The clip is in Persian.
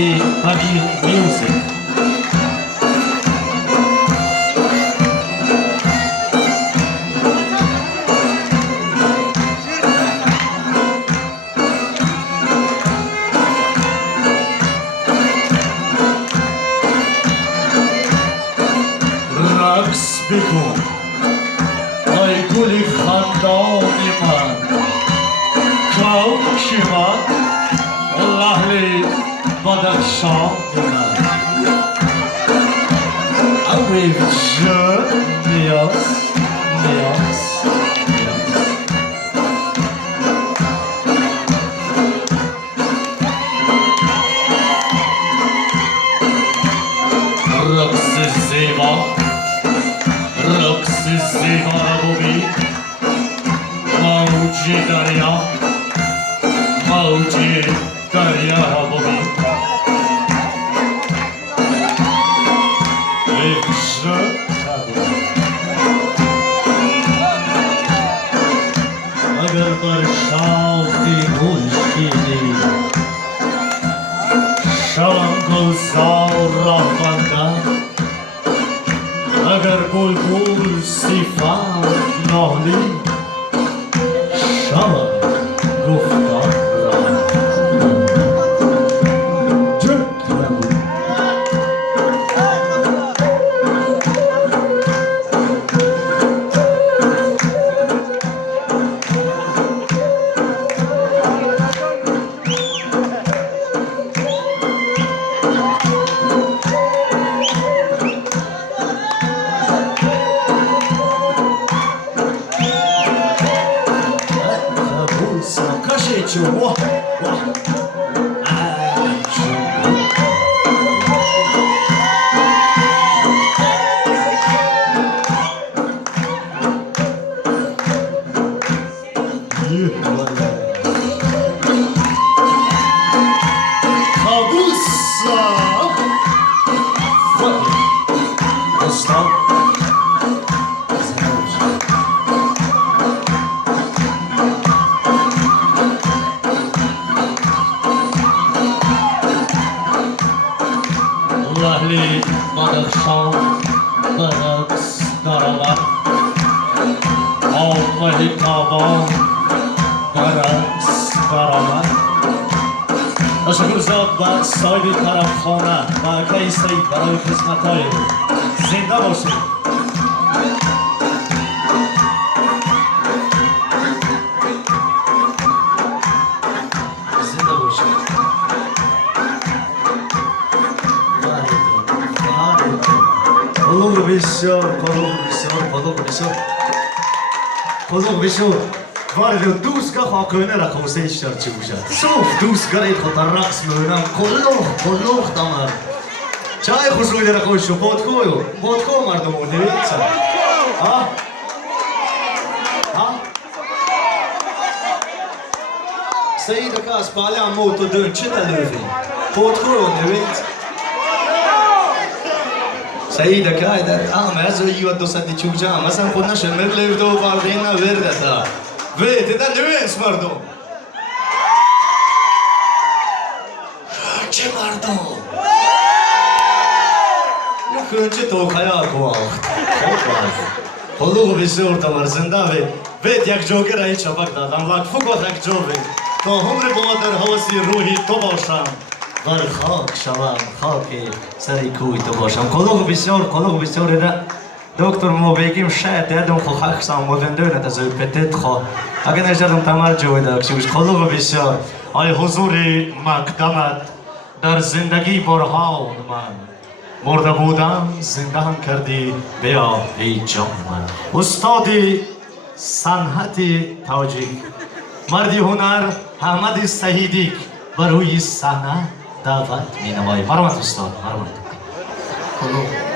et Pamir Music. رقص بکن ای گل خندان من کوک من لحل بدخشان من اویف جو نیاز رقص زیبا رقص زیبا را ببین موج دریا را ببین اگر بر شاخی گل شینی شوم گلزار را بندم اگر بلبل صفت نالی شوم گفتار را Wah, wah. لحلی بدخشان برقص درآمد آمه تابان برقص درآمد تشکر به ساید طرفخانه و کیی سعید برای خدمت‌های زنده باشید خدا بسیار وارد دوست که خاکنه را خواسته شرچی باشد صوف دوست گرید خود رقص میبینم کلوخ دامر چای خسروی را خوشو بادکو مردم رو نوید سر سعید که از پاله موتو دون چه تلوفی بادکو رو نوید سعید که در از یو دو ساعتی چوجا مثلا خودنا شمر لیفت و باردینا ورده تا ویت در نویس مردم چه مردم نکنچه تو خیال کواخت خلوق بسیار تمر زنده ویت یک جوگر این چپک دادم لک فکر یک جوگر تا همر با در حواسی روحی تو باشم بر خاک شوم خاک سری کوی تو باشم کلوغ بسیار دکتر ما بگیم شاید یادم خو خاکسام مدندونه از پتت خو اگر نجدم تمر جویده کشیش کلوغ بسیار آی حضوری مقدمت در زندگی برهان من مرده بودم زنده هم کردی بیا ای جان من استادی صنعتی تاجیک مردی هنر حمد سهیدی بروی صحنه دعوت می نمایی. مرحمت استاد، مرحمت.